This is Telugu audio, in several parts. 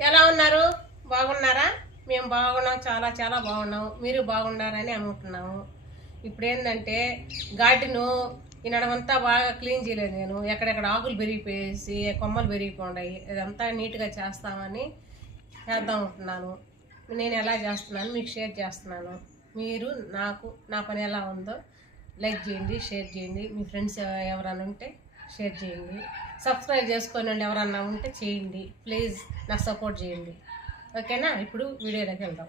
ఎలా ఉన్నారు? బాగున్నారా? మేము బాగున్నాం చాలా చాలా బాగున్నాం. మీరు బాగున్నారని అనుకుంటున్నాము. ఇప్పుడు ఏంటంటే గార్డెను ఈ నడమంతా బాగా క్లీన్ చేయలేదు నేను. ఎక్కడెక్కడ ఆకులు పెరిగిపోయేసి కొమ్మలు పెరిగిపోయి ఇదంతా నీట్గా చేస్తామని చేద్దాం అనుకుంటున్నాను. నేను ఎలా చేస్తున్నాను? మీకు షేర్ చేస్తున్నాను. మీరు నాకు నా పని ఎలా ఉందో లైక్ చేయండి షేర్ చేయండి. మీ ఫ్రెండ్స్ ఎవరైనా ఉంటే షేర్ చేయండి. సబ్స్క్రైబ్ చేసుకొని ఎవరన్నా ఉంటే చేయండి. ప్లీజ్ నాకు సపోర్ట్ చేయండి. ఓకేనా ఇప్పుడు వీడియోలోకి వెళ్దాం.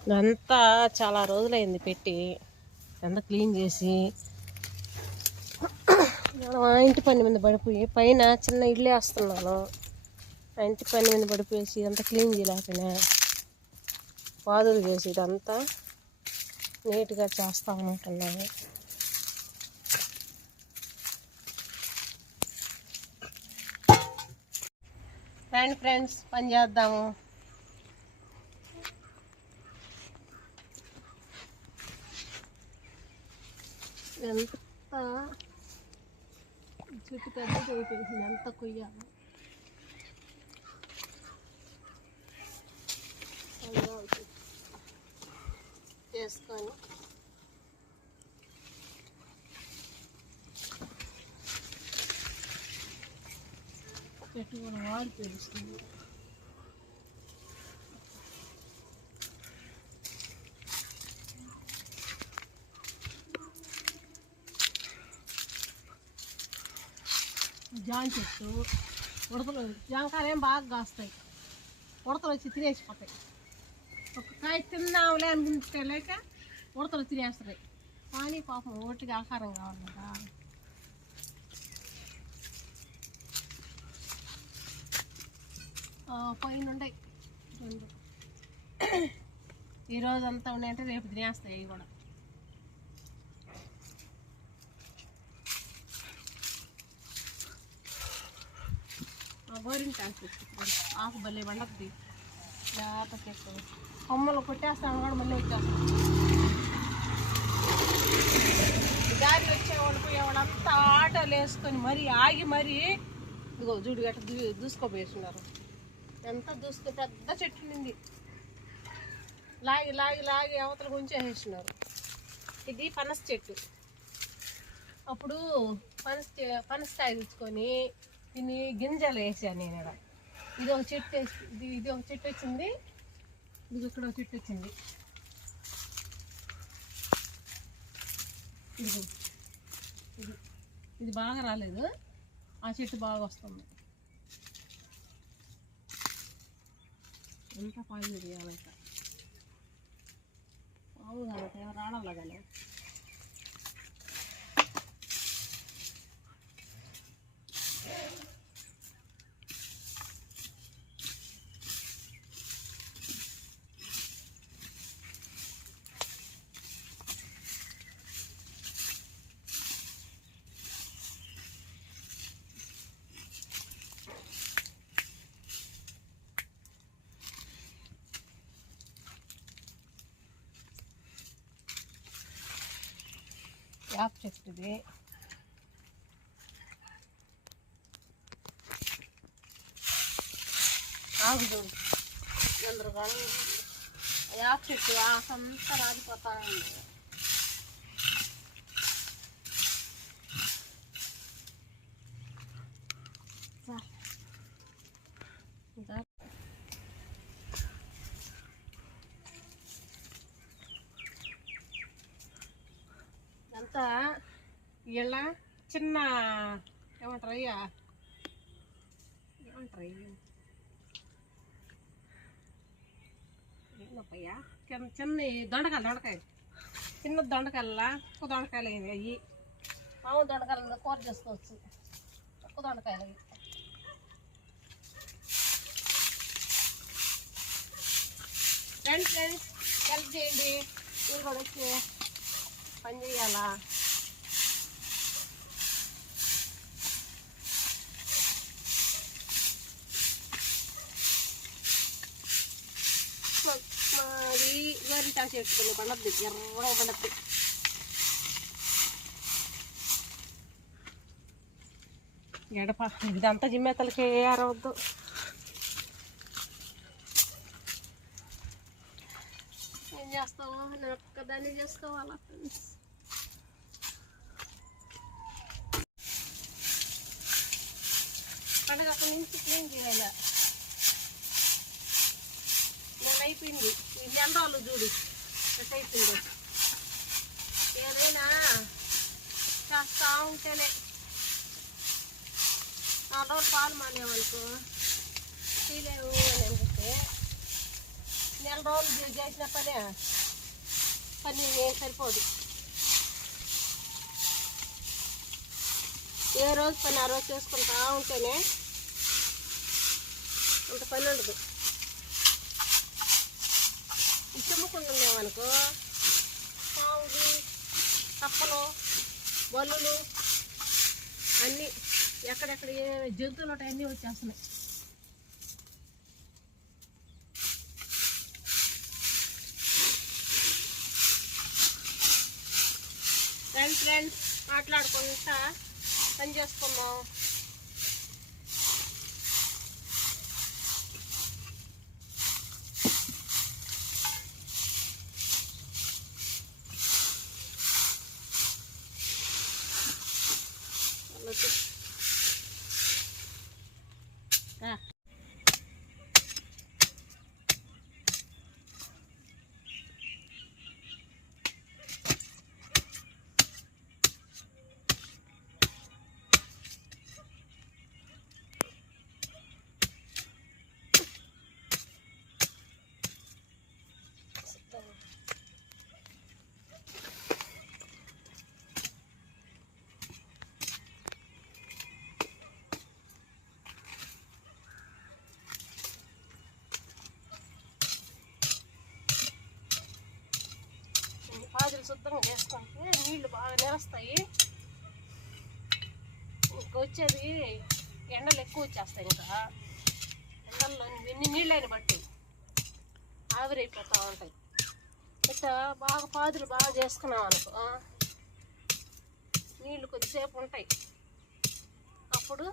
ఇదంతా చాలా రోజులైంది పెట్టి ఎంత క్లీన్ చేసి నేను ఆ ఇంటి పని మీద పడిపోయి పైన చిన్న ఇల్లు వేస్తున్నాను. ఆ ఇంటి పని మీద పడిపోయేసి ఇదంతా క్లీన్ చేయలేకనే పాదులు చేసి ఇదంతా నీట్గా చేస్తా ఉంటున్నాను. రండి ఫ్రెండ్స్ పని చేద్దాము. ఎంత చుట్టూ పెద్దది అయిపోయింది ఎంత కొయ్యాలి చేసుకొని చెట్టు కూడా వాడి తెలుస్తుంది జామ చెట్టు ఉడతలు జామకాయలు ఏం బాగా కాస్తాయి. ఉడతలు వచ్చి తినేసిపోతాయి. ఒక కాయ తిన్నావులే అనిపించే లేక ఉడతలు తినేస్తాయి. కానీ పాపం ఓటికి ఆహారం కావాలి కదా. పైన ఉన్నాయి రెండు. ఈరోజు అంతా ఉన్నాయంటే రేపు తినేస్తాయి అవి కూడా. గోరింట ఆకు భలే వండద్ది జాగ్రత్త కొమ్మలు కొట్టేస్తాను కూడా మళ్ళీ వచ్చేస్తాం. దారి వచ్చేవాడు పోయేవాడంతా ఆటోలు వేసుకొని మరీ ఆగి మరీ ఇదిగో జూడు గట్ట దూ దూసుకోపోయేస్తున్నారు. ఎంత దూసుకో పెద్ద చెట్టు నింది లాగి లాగి లాగి అవతలకు ఉంచేసేసినారు ఇది పనస చెట్టు. అప్పుడు పనస చె- పనసకాయ తెచ్చుకొని దీన్ని గింజలు వేసాను నేను ఇక్కడ. ఇది ఒక చెట్టు వేసి- ఇది ఒక చెట్టు వచ్చింది. ఇది ఇక్కడ ఒక చెట్టు వచ్చింది. ఇది ఇది బాగా రాలేదు. ఆ చెట్టు బాగా వస్తుంది. ఎంత పాలు తీయాలంట పావు రావడం కానీ యాప్ చెట్టు ఇది ఆగు చూడు అందరు కానీ చెట్టు ఆ ఆకంతా రాలిపోతా ఉంది. తర్వాత ఇలా చిన్న ఏమంటారు అయ్యా? ఏమంటారు ఏందప్పయ్యా? చిన్న చిన్న దొండకాయలు దొండకాయలు. చిన్న దొండకాయల్లా తక్కువ దొండకాయలు అయ్యి. మామూలు మీద కూర చేసుకోవచ్చు. తక్కువ దొండకాయలు అయ్యి. ఫ్రెండ్స్ హెల్ప్ చేయండి. మీరు కూడా వచ్చి పని చేయాలా? మా- మాది గోరింటా చెట్టుకుని పండద్ది ఎర్రగా పండద్దు. ఎడప ఇదంతా జిమ్మేతలకి ఏరవద్దు ఏం చేస్తావు నేను ఒక్కదాన్ని చేసుకోవాలా ఫ్రెండ్స్ పండుగ నుంచి క్లీన్ చేయాలి నేను అయిపోయింది ఈ నెల రోజులు చూడు ఎట్ అయిపోయింది ఏదైనా చేస్తూ ఉంటేనే నాలుగు పాలు మానేమనుకో తీలేవు అని అనుకుంటే నెల రోజులు చేసిన పనే పని ఏం సరిపోదు. ఏ రోజు పని ఆ రోజు చేసుకుంటా ఉంటేనే అంత పని ఉండదు. ఇచ్చమ్మకుండా ఉన్నామనుకో పావులు కప్పలు బల్లులు అన్నీ ఎక్కడెక్కడ ఏ జంతువులు ఉంటాయి అన్నీ వచ్చేస్తున్నాయి. ఫ్రెండ్స్ మాట్లాడుకుంటా. పని చేసుకున్నాం పాదులు శుద్ధంగా నీళ్ళు నీళ్ళు బాగా నిలుస్తాయి ఇంకా వచ్చేది ఎండలు ఎక్కువ వచ్చేస్తాయి ఇంకా. ఎండల్లో ఎన్ని నీళ్ళైన బట్టి ఆవిరైపోతూ ఉంటాయి. ఇట్లా బాగా పాదులు బాగా చేసుకున్నాం అనుకో నీళ్ళు కొద్దిసేపు ఉంటాయి. అప్పుడు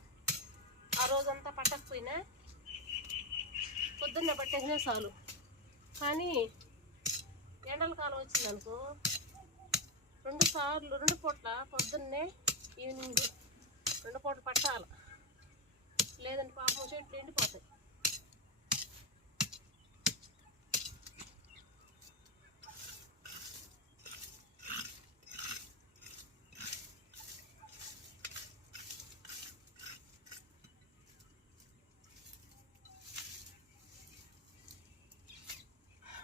ఆ రోజంతా పట్టకపోయినా పొద్దున్నే పట్టేసినా చాలు. కానీ ఎండల కాలం వచ్చిందనుకో రెండు సార్లు రెండు పూట్ల పొద్దున్నే ఈవినింగ్ రెండు పూటలు పట్టాలి. లేదంటే పాపం చెట్లు ఎండిపోతాయి.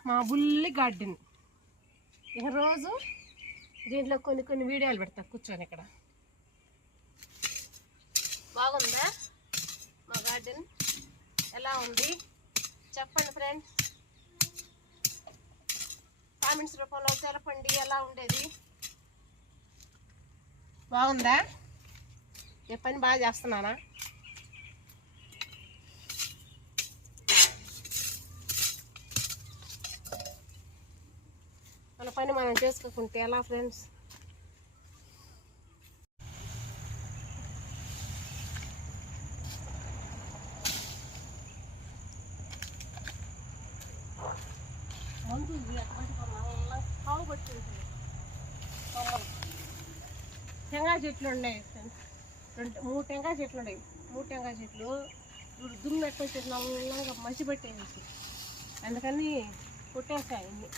మా బుల్లి గార్డెన్. ఇక రోజు దీంట్లో కొన్ని కొన్ని వీడియోలు పెడతా కూర్చొని ఇక్కడ. బాగుందా? మా గార్డెన్? ఎలా ఉంది? చెప్పండి ఫ్రెండ్స్. కామెంట్స్ రూపంలో తెలపండి ఎలా ఉండేది? బాగుందా? ఏ పని బాగా చేస్తున్నానా? మన పని మనం చేసుకోకుంటే ఎలా ఫ్రెండ్స్ మందు నల్ల కావు పట్టి టెంకాయ చెట్లు ఉన్నాయి ఫ్రెండ్స్ రెండు మూడు టెంకాయ చెట్లు ఉన్నాయి. మూడు టెంకాయ చెట్లు. ఇప్పుడు దుమ్ము ఎక్కువ నల్లగా మసి పెట్టేసి అందుకని కొట్టేసాయి అన్ని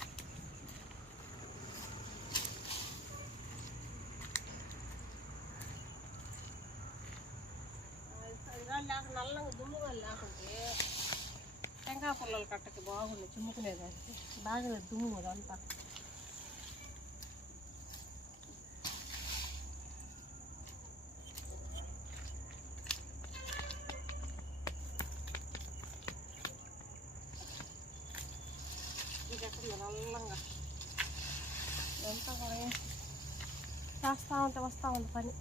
అది కానీ లేక నల్లగా దుమ్ముగా లేకుంటే టెంకాయ కట్టకి బాగుంది చిమ్ముకునేదానికి. బాగా దుమ్ము అదంతా ఇదంతా కూడా వేసి చేస్తూ ఉంటే వస్తూ ఉంది పని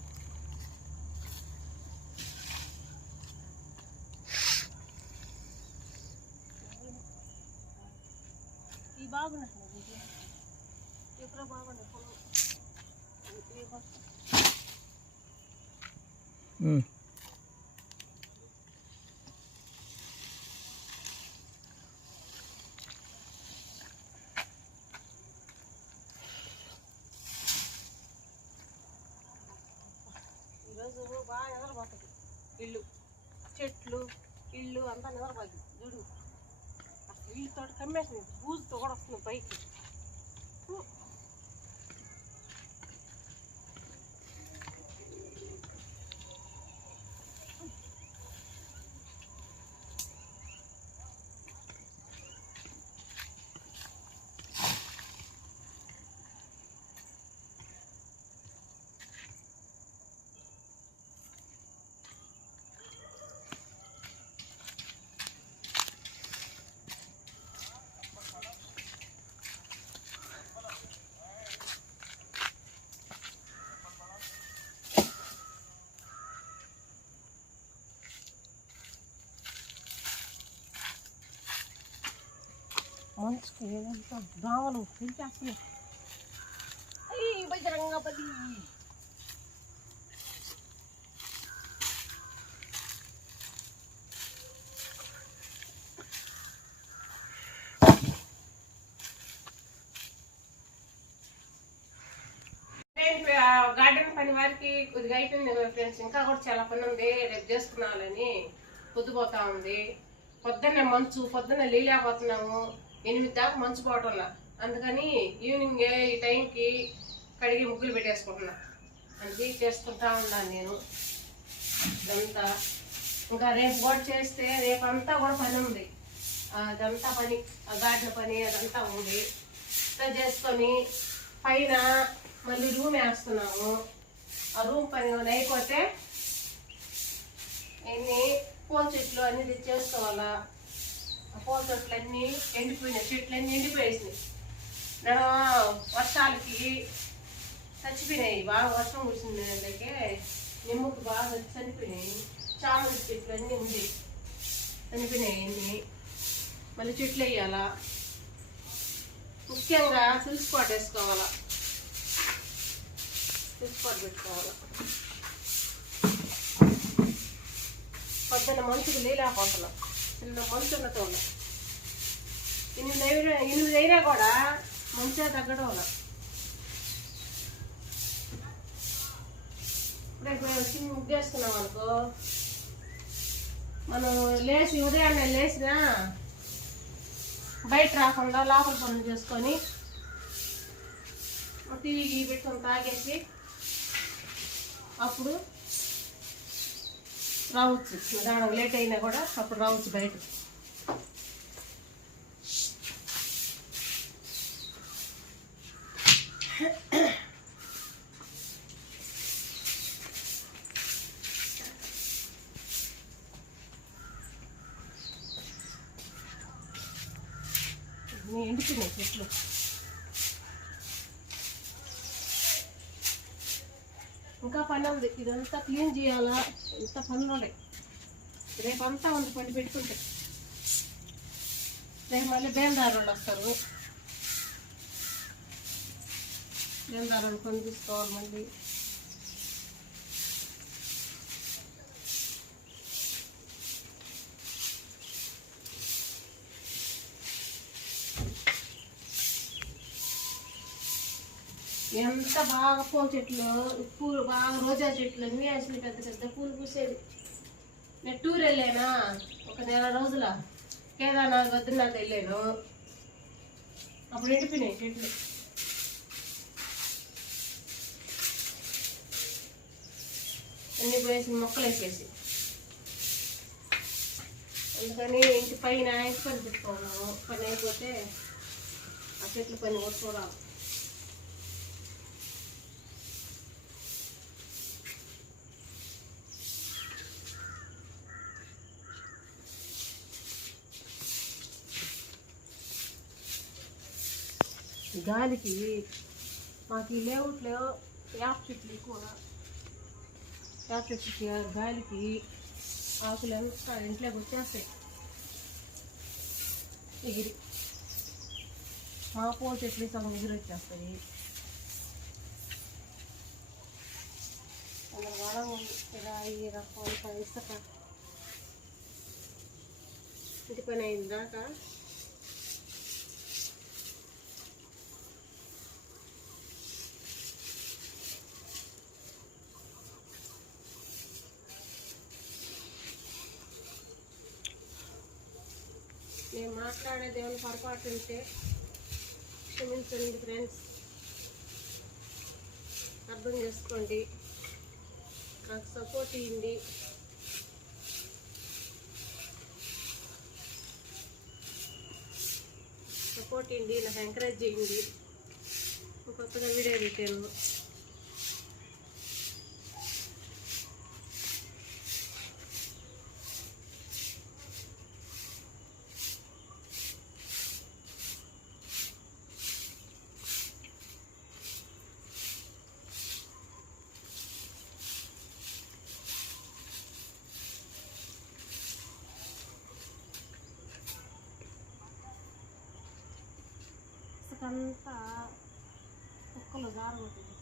ఈ బాగున్నట్టు ఇది ఎప్పుడో బాగుండే పొలం ఈ కొత్త ఉమ్. ఈరోజు బాగా నిద్రపోతుంది ఇల్లు చెట్లు ఇల్లు అంతా నిద్రపోతుంది చూడు. అసలు ఇల్లు తోట కమ్మేసింది. బూజుతో కూడా మంచుకి ఏదంతా దోమలు పెంచేస్తున్నాయి అయ్యి గార్డెన్ పని వారికి కొద్దిగా అయిపోయింది ఫ్రెండ్స్. ఇంకా కూడా చాలా పని ఉంది. రేపు చేసుకున్నాలని పొద్దుపోతా ఉంది. పొద్దున్నే మంచు పొద్దున్నే లేలేకపోతున్నాము ఎనిమిది దాకా మంచు పోవటంలా. అందుకని ఈవినింగ్ ఈ టైంకి కడిగి ముగ్గులు పెట్టేసుకుంటున్నా. అందుకే చేసుకుంటా ఉన్నాను నేను. ఇదంతా. ఇంకా రేపు కూడా చేస్తే రేపంతా కూడా పని ఉంది. అదంతా పని గార్డెన్ పని అదంతా ఉంది. చేసుకొని పైన మళ్ళీ రూమ్ వేస్తున్నాము. ఆ రూమ్ పని అయిపోతే ఎన్ని పూల చెట్లు అనేది తెచ్చేసుకోవాలా? పూల చెట్లు అన్నీ ఎండిపోయినాయి. చెట్లన్నీ ఎండిపోయేసినాయి. నడవ వర్షాలకి చచ్చిపోయినాయి. బాగా వర్షం కూర్చుంది అందుకే నిమ్మకు బాగా చనిపోయినాయి. చామంతి చెట్లు అన్నీ ఉంది. చనిపోయినాయి అన్నీ. మళ్ళీ చెట్లు వేయాలా? ముఖ్యంగా తులసి పాటు వేసుకోవాలా? తులసి పాటు పెట్టుకోవాలా? పొద్దున్న మనుషులు లేలేకపోతున్నాం చిన్న మంచు ఉండటం వల్ల ఎనిమిది అయినా ఎనిమిది అయినా కూడా మంచిగా తగ్గడం వల్ల ఇప్పుడు వచ్చి ముగ్గేసుకున్నాం అనుకో. మనం లేచి ఉదయాన్నే లేచినా బయట రాకుండా లోపల పనులు చేసుకొని టీవీ గీ పెట్టుకొని తాగేసి అప్పుడు రావచ్చు. నిదానం లేట్ అయినా కూడా అప్పుడు రావచ్చు బయట ఇంకా పని ఉంది. ఇదంతా క్లీన్ చేయాలా? ఎంత పనులు ఉన్నాయి? రేపంతా ఉంది పని పెట్టుకుంటే. రేపు మళ్ళీ బేందారు వస్తారు. బేందారు కొని తీసుకోవాలి మళ్ళీ. ఎంత బాగా పూల చెట్లు పూలు బాగా రోజా చెట్లు అన్నీ వేసినాయి పెద్ద పెద్ద పూలు పూసేది నేను టూర్ వెళ్ళానా? ఒక నెల రోజుల. కేదార్నాథ్ బద్రీనాథ్ వెళ్ళాను. అప్పుడు ఎండిపోయినాయి చెట్లు. అన్ని పోయేసి మొక్కలు వేసేసి. అందుకని ఇంటి పైన ఇంటి పని పెట్టుకోవాలి పని అయిపోతే ఆ చెట్లు పని కూడా చూడాలి మాకు ఈ లేఅవుట్లో యాప్ చెట్లు ఎక్కువ. యాప్ చెట్లకి గాలికి ఆకులు అంతా ఇంట్లోకి వచ్చేస్తాయి. ఎగిరి. మా పూల చెట్లు సగం ఎగిరి వచ్చేస్తాయి. అందరు వాడం ఇలా ఈ రకాలు ఇసుక ఇంటి పని అయిన దాకా నేను మాట్లాడేది ఏమైనా పొరపాటు ఉంటే క్షమించండి ఫ్రెండ్స్. అర్థం చేసుకోండి. నాకు సపోర్ట్ ఇవ్వండి సపోర్ట్ ఇవ్వండి నాకు ఎంకరేజ్ చేయండి. కొత్తగా వీడియో పెట్టాను అంతా కుక్కలు జారగొట్టింది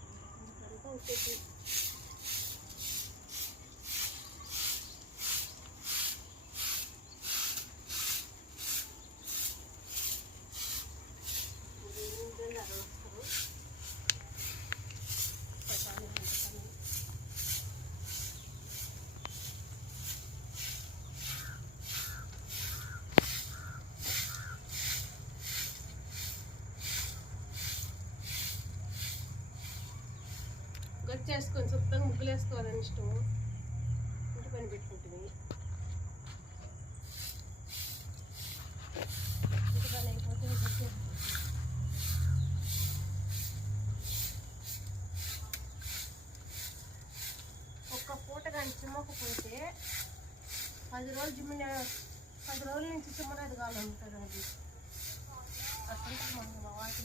చేసుకొని వేసుకొని శుభ్రంగా ముగ్గులు వేసుకోవాలని ఇష్టం. ఇంటి పని పెట్టుకుంటుంది. ఇంటి పని అయిపోతే ఒక్క పూట కానీ చిమ్మకపోతే పది రోజులు చిమ్మిన పది రోజుల నుంచి చిమ్మలేదు కావాలంటారు అది. అసలు మనం వాటి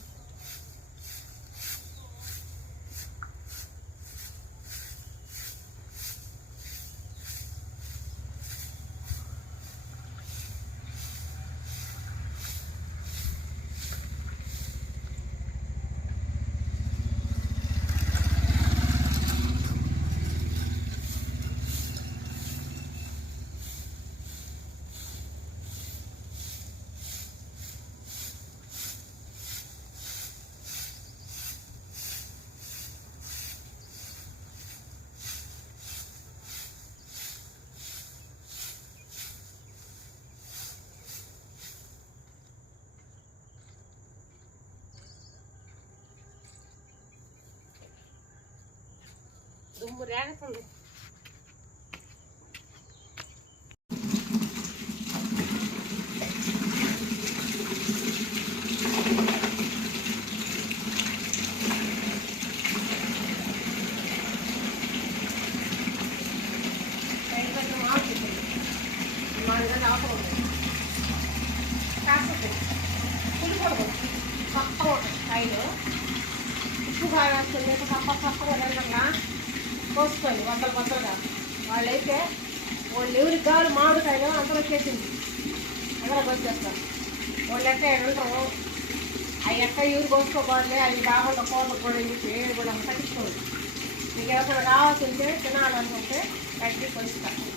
దుమ్ము అందరూ కోసేస్తారు వాళ్ళు ఎక్క ఉంటారు ఆ ఎవరు కోసుకోవాలి అవి కాకుండా కూరలు కూడా అని చెప్పి కూడా పట్టించుకోండి మీకు ఎవరైనా కావాల్సింటే తినాలనుకుంటే కట్టి కొంచెం తక్కువ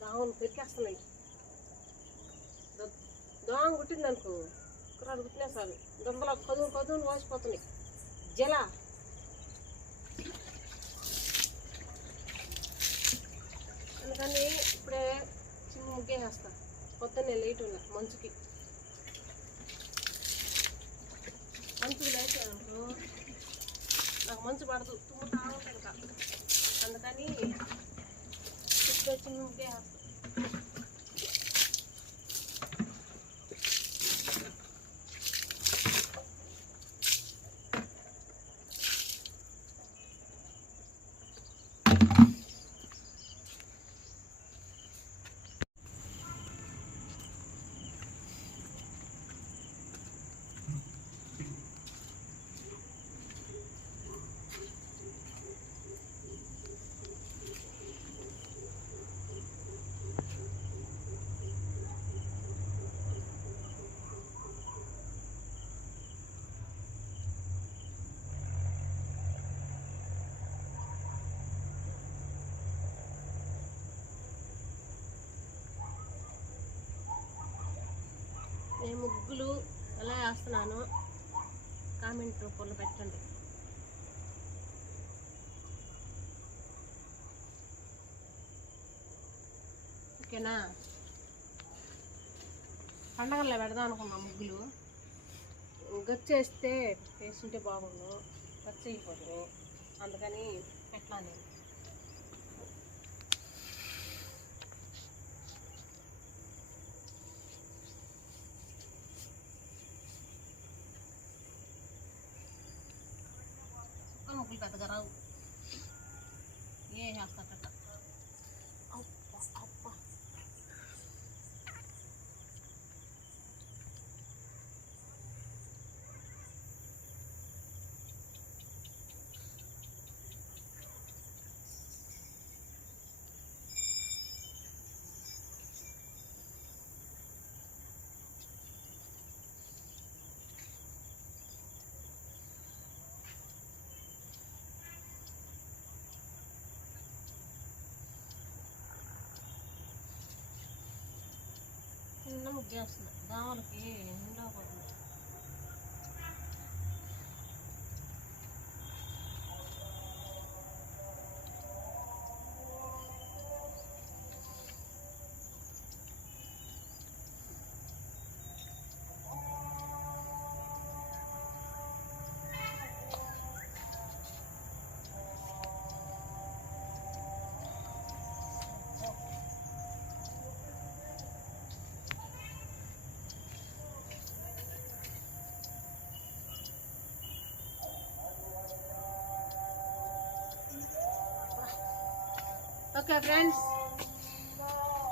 దోమలు పెరికేస్తున్నాయి. దో- దోమ కుట్టింది అనుకో కుట్టినా చాలు. దొంగలో కదువు కదువులు వాసిపోతున్నాయి. జల అందుకని ఇప్పుడే చిన్న ముగ్గే వేస్తా పొద్దున్నే లేట్ ఉన్నా మంచుకి మంచుకి లేచాను నాకు మంచు పడదు తుమ్ముతా ఉంటాను ఇంకా అందుకని ఇప్పుడే చిన్న ముగ్గే వేస్తా నేను ముగ్గులు ఎలా వేస్తున్నాను కామెంట్ రూపంలో పెట్టండి. ఓకేనా? పండగల్లో పెడదాం అనుకున్నా ముగ్గులు. గచ్చేస్తే వేస్తుంటే బాగుండు గచ్చేయకూడదు అందుకని పెట్టాను నేను. చిన్న దోమలకి ఓకే ఫ్రెండ్స్.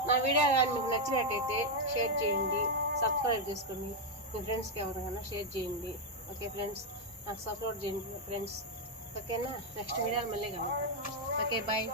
నా వీడియో కానీ మీకు నచ్చినట్టయితే షేర్ చేయండి సబ్స్క్రైబ్ చేసుకోండి. మీ ఫ్రెండ్స్కి ఎవరికైనా షేర్ చేయండి. ఓకే ఫ్రెండ్స్ నాకు సపోర్ట్ చేయండి ఫ్రెండ్స్. ఓకేనా? నెక్స్ట్ వీడియో మళ్ళీ కావాలి ఓకే బాయ్.